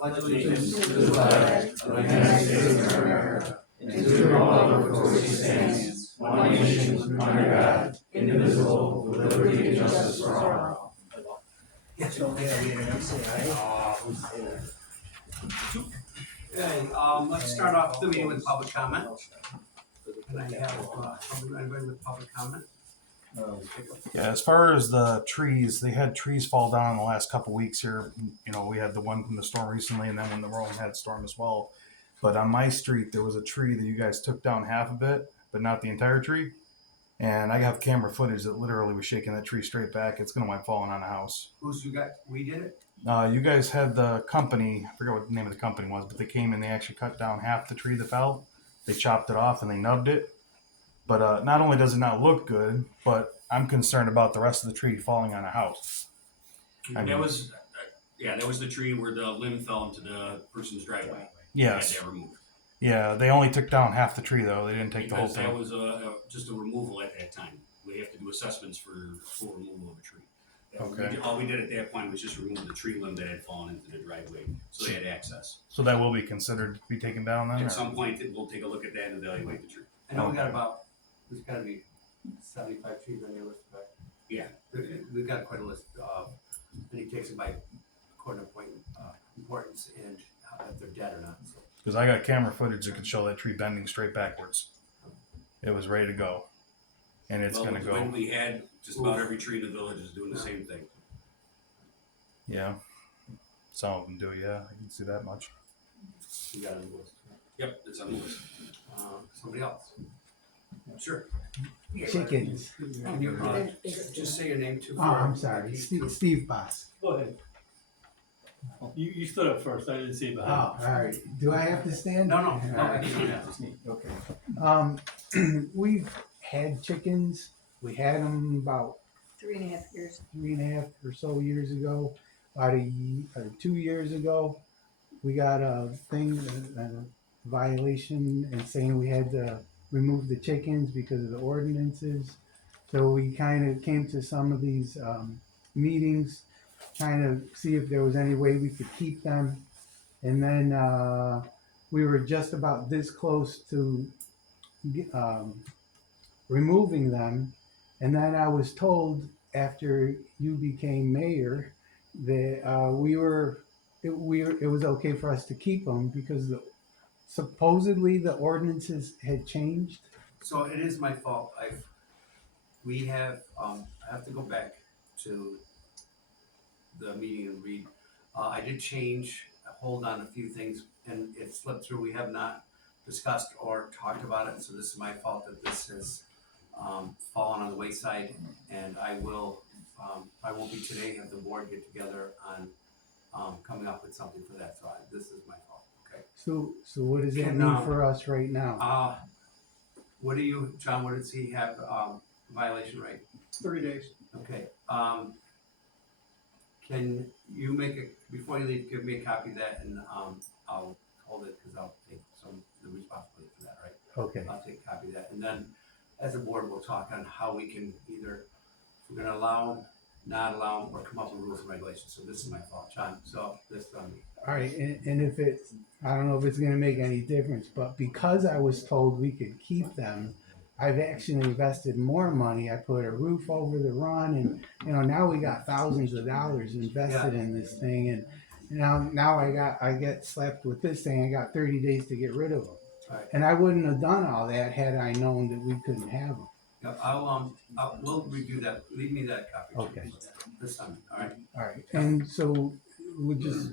pledge allegiance to the flag of the United States of America and to the republic for which it stands, one nation, under God, indivisible, with liberty and justice for all. Okay, let's start off the meeting with public comment. Can I have anybody with public comment? Yeah, as far as the trees, they had trees fall down in the last couple weeks here. You know, we had the one from the storm recently, and then when the Rome had storm as well. But on my street, there was a tree that you guys took down half of it, but not the entire tree. And I have camera footage that literally was shaking that tree straight back. It's gonna wind falling on a house. Who's you got? We did it? You guys had the company, I forget what the name of the company was, but they came and they actually cut down half the tree that fell. They chopped it off and they nubbed it. But not only does it not look good, but I'm concerned about the rest of the tree falling on a house. That was the tree where the limb fell into the person's driveway. Yes. They had that removed. Yeah, they only took down half the tree though. They didn't take Because the whole that thing. was just a removal at that time. We have to do assessments for full removal of a tree. Okay. All we did at that point was just remove the tree limb that had fallen into the driveway, so they had access. So that will be considered to be taken down then? or- At some point, we'll take a look at that and evaluate the tree. I know we got about, there's gotta be 75 trees on your list, but Yeah. we've got quite a list, and he takes it by according to point, importance and if they're dead or not, so. Because I got camera footage that could show that tree bending straight backwards. It was ready to go. And it's Well, going to when go. we had just about every tree in the village is doing the same thing. Yeah. Some of them do, yeah. I can see that much. You got it on the list. Yep, it's on the list. Somebody else? Sure. Chickens. Can you, just say your name too. Oh, I'm sorry, Steve Boss. Go ahead. You stood up first, I didn't see Oh, behind all right. Do I have to stand? No, All I right. can do that. Okay. We've had chickens. We had them about 3.5 years. 3.5 or so years ago. About 2 years ago, we got a thing, a violation, and saying we had to remove the chickens because of the ordinances. So we kind of came to some of these meetings, trying to see if there was any way we could keep them. And then we were just about this close to removing them. And then I was told after you became mayor that it was okay for us to keep them because supposedly the ordinances had changed. So it is my fault. I have to go back to the meeting and read. I did hold on a few things and it slipped through. We have not discussed or talked about it. So this is my fault that this has fallen on the wayside, and I won't be today, have the board get together on coming up with something for that. So this is my fault, okay? So what does that Can, mean for us right now? John, what does he have, violation rate? 30 days. Okay, can you before you leave, give me a copy of that and, I'll hold it, cause I'll take the responsibility for that, right? Okay. I'll take a copy of that, and then as a board, we'll talk on how we can either, if we're gonna allow them, not allow them, or come up with rules and regulations. So this is my fault, John, so this is on me. All right, and if I don't know if it's gonna make any difference, but because I was told we could keep them, I've actually invested more money. I put a roof over the run, and now we got thousands of dollars invested in this thing, and now I get slapped with this thing. I got 30 days to get rid of them, Right. and I wouldn't have done all that had I known that we couldn't have them. Yeah, we'll review that. Leave me that copy. Okay. This time, all right? All right, and so we'll just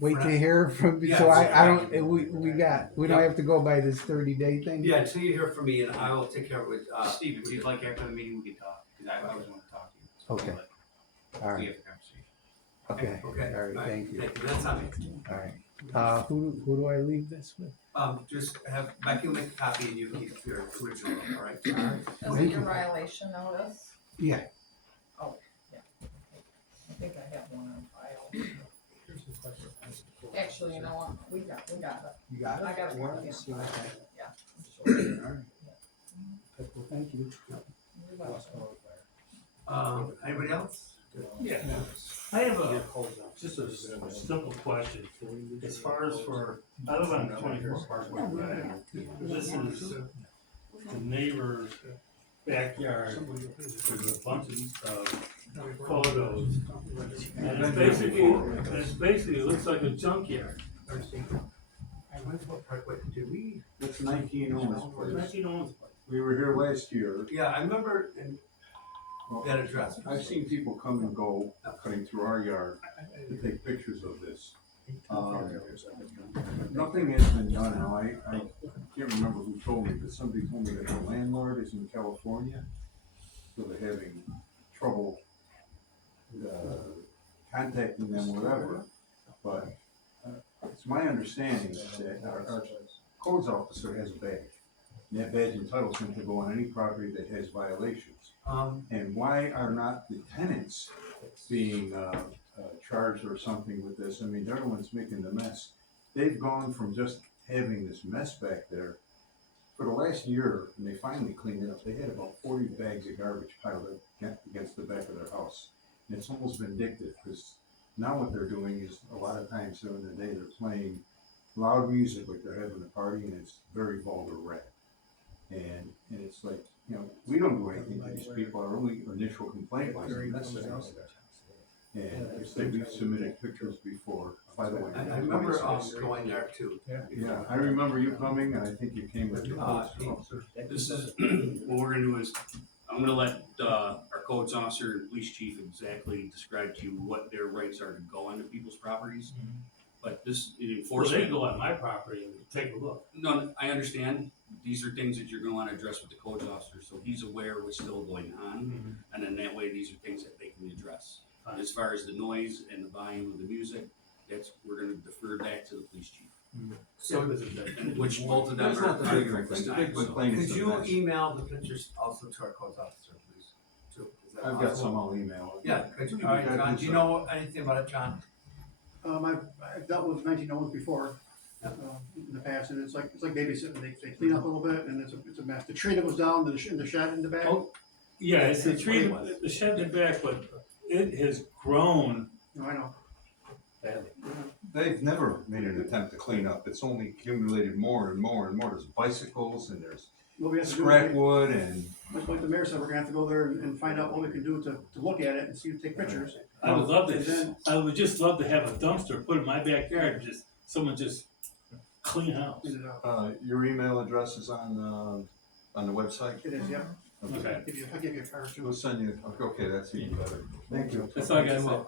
wait For to now. hear from. Yeah, So I right. don't. We don't have to go by this 30-day thing. Yeah, until you hear from me, and I will take care of it with, Steve, if you'd like after the meeting, we can talk, because I always want to talk to you. So Okay. we'll All let- we right. have a conversation. Okay. okay? All right. Thank you. That's on me. All right. Who do I leave this with? Just have, Becky will make a copy and you keep your original, all right? Is Thank it your you. violation notice? Yeah. I think I have one on file. Actually, you know what? We got it. You got it. I got it. Yeah. Yeah. Okay. Yeah. All right. Well, thank you. You're welcome. Anybody else? Yeah. I have just a simple question. As far as I live on 24 Parkway Drive. This is the neighbor's backyard. There's a bunch of photos. And it's basically, it looks like a junkyard. That's 19 Owens Place. 19 Owens Place. We were here last year. Yeah, I remember in that address. I've seen people come and go cutting through our yard to take pictures of this. Nothing has been done now. I can't remember who told me, but somebody told me that the landlord is in California, so they're having trouble contacting them, whatever. But it's my understanding that our codes officer has a badge. And that badge entitles him to go on any property that has violations. And why are not the tenants being charged or something with this? I mean, they're the ones making the mess. They've gone from just having this mess back there for the last year, and they finally cleaned it up. They had about 40 bags of garbage piled up against the back of their house. And it's almost vindictive, because now what they're doing is a lot of times during the day they're playing loud music like they're having a party, and it's very vulgar rap. And it's like, you know, we don't do anything to these people. Our only initial complaint was the mess that was there. And I said we've submitted pictures before, by the way. I remember going there too. Yeah, I remember you coming, and I think you came with. This is, what we're gonna do is, I'm gonna let, our codes officer and police chief exactly describe to you what their rights are to go onto people's properties. But this Well, they enforcement, go on my property and take a look. no, I understand, these are things that you're gonna wanna address with the codes officer, so he's aware what's still going on. And then that way, these are things that they can address. As far as the noise and the volume of the music, we're gonna defer that to the police chief. So, And which both of them That's are. not the big complaint. The big complaint is could the you mess. email the pictures also to our codes officer, please? Too? Is that I've got some, possible? I'll email. Yeah, could you, all right, John, do you know anything about it, John? I've dealt with 19 Owens before, Yeah. in the past, and it's like babysitting. They clean up a little bit, and it's a mess. The tree that was down, the shed in the back. Oh, Yeah, it's the That's tree, what it was. the shed in the back, but it has grown No, I know. badly. They've never made an attempt to clean up. It's only accumulated more and more and more. There's bicycles and there's What we have to do, scrap wood and. much like the mayor said, we're gonna have to go there and find out what we can do to look at it and see, take pictures. I would love And to, then- I would just love to have a dumpster put in my backyard, and someone just clean house. Clean it out. Your email address is on the website? It is, yeah. Okay. I'll give you a card We'll too. send you, okay, that's even better. Thank you. That's all I gotta say.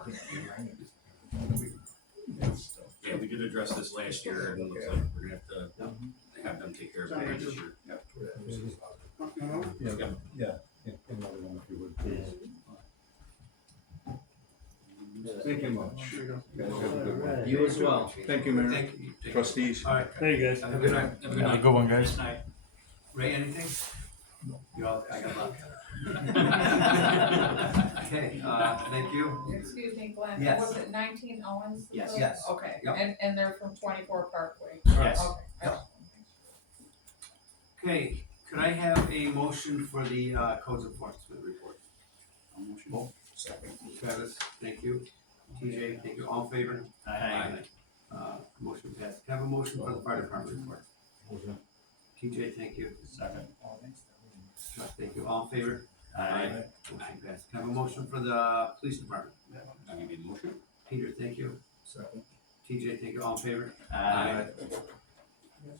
Yeah, we did address this last year, and it looks like we're gonna have them take care of it this year. Another one if you would, please. Thank you much. There you go. You guys have a good one. You as well. Thank you, Mayor. Thank you. Trustees. All right, Hey, guys. have a good night. Have a good Have a night. good one, guys. Night. Ray, anything? You all, I got luck. Okay, thank you. Excuse me, Glenn, Yes. was it 19 Owens? Yes. Yes. Okay, Yep. and they're from 24 Parkway? Yes. Okay. Yep. Okay, could I have a motion for the codes enforcement report? Motion. Second. Travis, thank you. TJ, thank you. All in favor? Aye. Motion passed. Can I have a motion for the fire department report? TJ, thank you. Second. Chuck, thank you. All in favor? Aye. Motion passed. Can I have a motion for the police department? I'll give you the motion. Peter, thank you. Second. TJ, thank you. All in favor? Aye.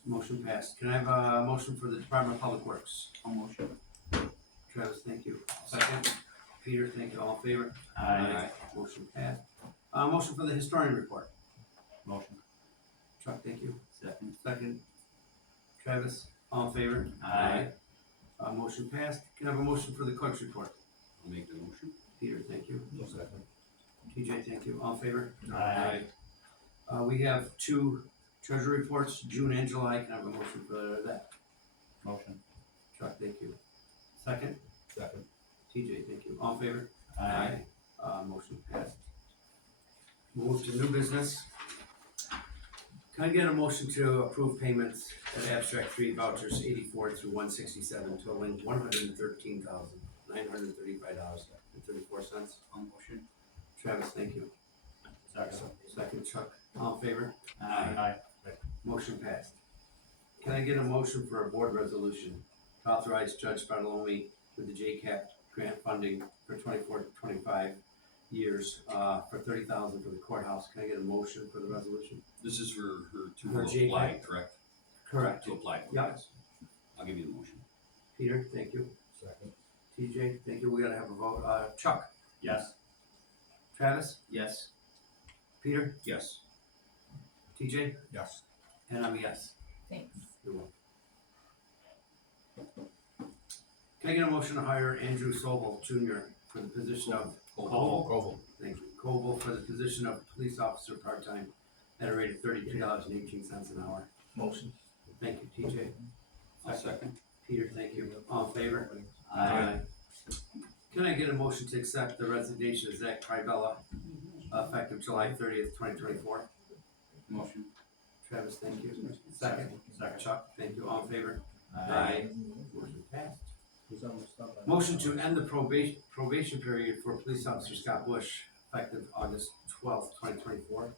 Motion passed. Can I have a motion for the Department of Public Works? Motion. Travis, thank you. Second. Peter, thank you. All in favor? Motion passed. Motion for the historian report. Motion. Chuck, thank you. Second. Second. Travis, all in favor? Aye. Motion passed. Can I have a motion for the clerk's report? I'll make the motion. Peter, thank you. Second. TJ, thank you. All in favor? Aye. We have two treasury reports, June and July. Can I have a motion for that? Motion. Chuck, thank you. Second. Second. TJ, thank you. All in favor? Motion passed. Move to new business. Can I get a motion to approve payments at Abstract 3 vouchers 84 through 167 totaling $113,935.34? Motion. Travis, thank you. Second, Chuck, all in favor? Aye. Motion passed. Can I get a motion for a board resolution to authorize Judge Bartolome with the JCAP grant funding for 24-25 years, for $30,000 for the courthouse? Can I get a motion for the resolution? This is for her Her to J-Cap? apply, correct? Correct. To apply for Yeah. this. I'll give you the motion. Peter, thank you. Second. TJ, thank you. We gotta have a vote. Chuck, Yes. Travis, Yes. Peter, Yes. TJ, Yes. and I'm a yes. Thanks. You're welcome. Can I get a motion to hire Andrew Sobel Jr. for the position of Oval. Thank you. Coble for the position of police officer part-time at a rate of $32.18 an hour. Motion. Thank you, TJ. I'll second. Peter, thank you. All in favor? Aye. Can I get a motion to accept the resignation of Zach Trivella, effective July 30th, 2024? Motion. Travis, thank you. Second. Chuck, thank you. All in favor? Motion passed. Motion to end the probation period for police officer Scott Bush, effective August 12th, 2024.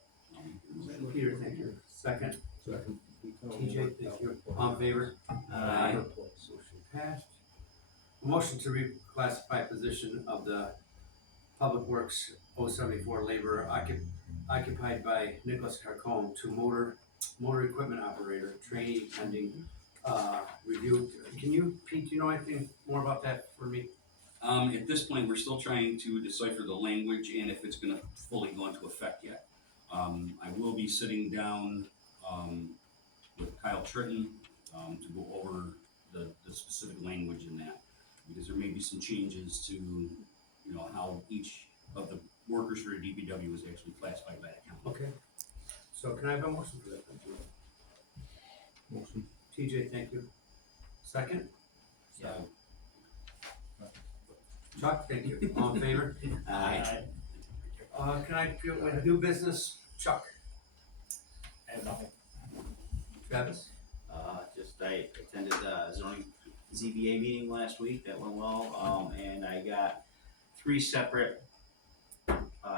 Peter, thank you. Second. TJ, thank you. All in favor? Motion passed. Motion to reclassify position of the Public Works 074 laborer occupied by Nicholas Carcone to motor equipment operator, trainee pending, review. Can you, Pete, do you know anything more about that for me? At this point, we're still trying to decipher the language and if it's gonna fully go into effect yet. I will be sitting down, with Kyle Tritton, to go over the specific language in that. Because there may be some changes to, you know, how each of the workers for a DPW is actually classified by that county. Okay. So can I have a motion for that? Thank you. Motion. TJ, thank you. Second? So, Chuck, thank you. All in favor? Aye. Can I do with new business? Chuck? I have nothing. Travis? Just I attended the zoning ZBA meeting last week, that went well, and I got 3 separate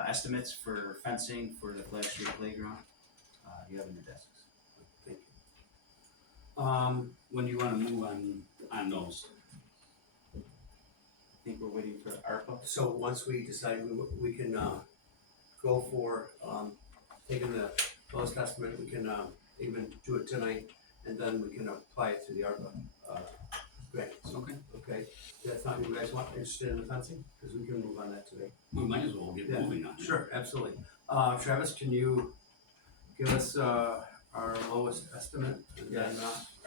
estimates for fencing for the Flag Street Playground. You have in your desks. Thank you. when do you wanna move on those? I think we're waiting for ARPA. So once we decide we can, go for, taking the lowest estimate, we can, even do it tonight, and then we can apply it to the ARPA, grant. Okay. Okay, that's not, you guys want, interested in the fencing, cause we can move on that today. We might as well get Yeah, moving on it. Sure, absolutely. Travis, can you give us, our lowest estimate? And then,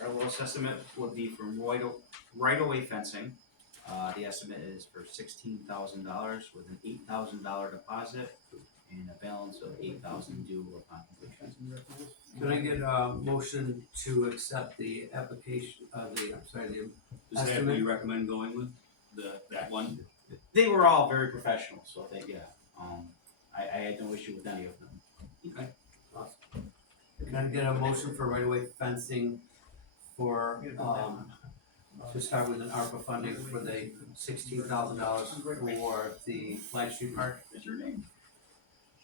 Our lowest estimate would be for right-of-way fencing. The estimate is for $16,000 with an $8,000 deposit and a balance of $8,000 due upon completion. Can I get a motion to accept the application, the Is that who estimate? you recommend going with, that one? They were all very professional, so I had no issue with any of them. Okay. Can I get a motion for right-of-way fencing for, to start with an ARPA funding for the $16,000 for the Flag Street Park? What's your name?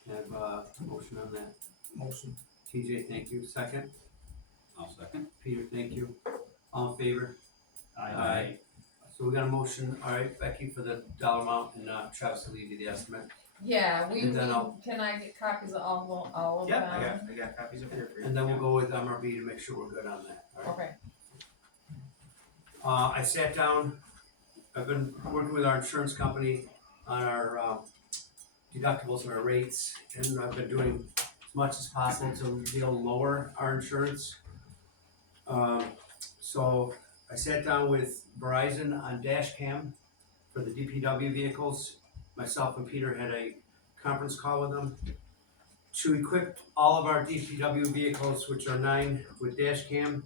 Have a motion on that. Motion. TJ, thank you. Second. I'll second. Peter, thank you. All in favor? Aye. So we got a motion, all right, Becky, for the dollar amount, and Travis will leave you the estimate. Yeah, And then I'll- can I get copies of all of Yeah, them? I got copies of here for you. And then we'll go with MRB to make sure we're good on that, all right? Okay, I sat down, I've been working with our insurance company on our deductibles and our rates, and I've been doing as much as possible to be able to lower our insurance. So I sat down with Verizon on dash cam for the DPW vehicles. Myself and Peter had a conference call with them to equip all of our DPW vehicles, which are 9, with dash cam.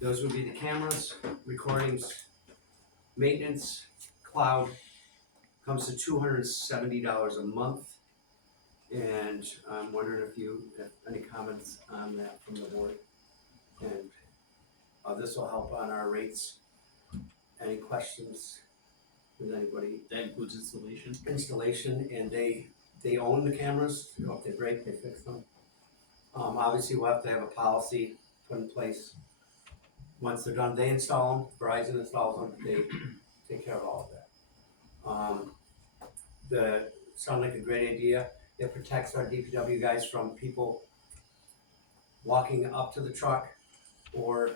Those would be the cameras, recordings, maintenance, cloud. Comes to $270 a month. And I'm wondering if you have any comments on that from the board. And this will help on our rates. Any questions with anybody? That includes installation. Installation, and they they own the cameras, you know, if they break, they fix them. Obviously, we'll have to have a policy put in place. Once they're done, they install them, Verizon installs them, they take care of all of that. Sound like a great idea, it protects our DPW guys from people walking up to the truck or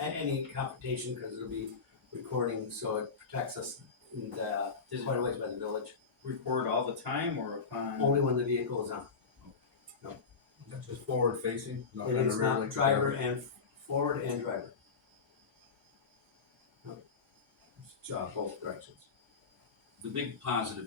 any confrontation, because it'll be recording, so it protects us in the, Does quite it a ways by the village, record all the time or upon? only when the vehicle is on. That's just forward facing. It is not driver and forward and driver. No. It's both directions. The big positive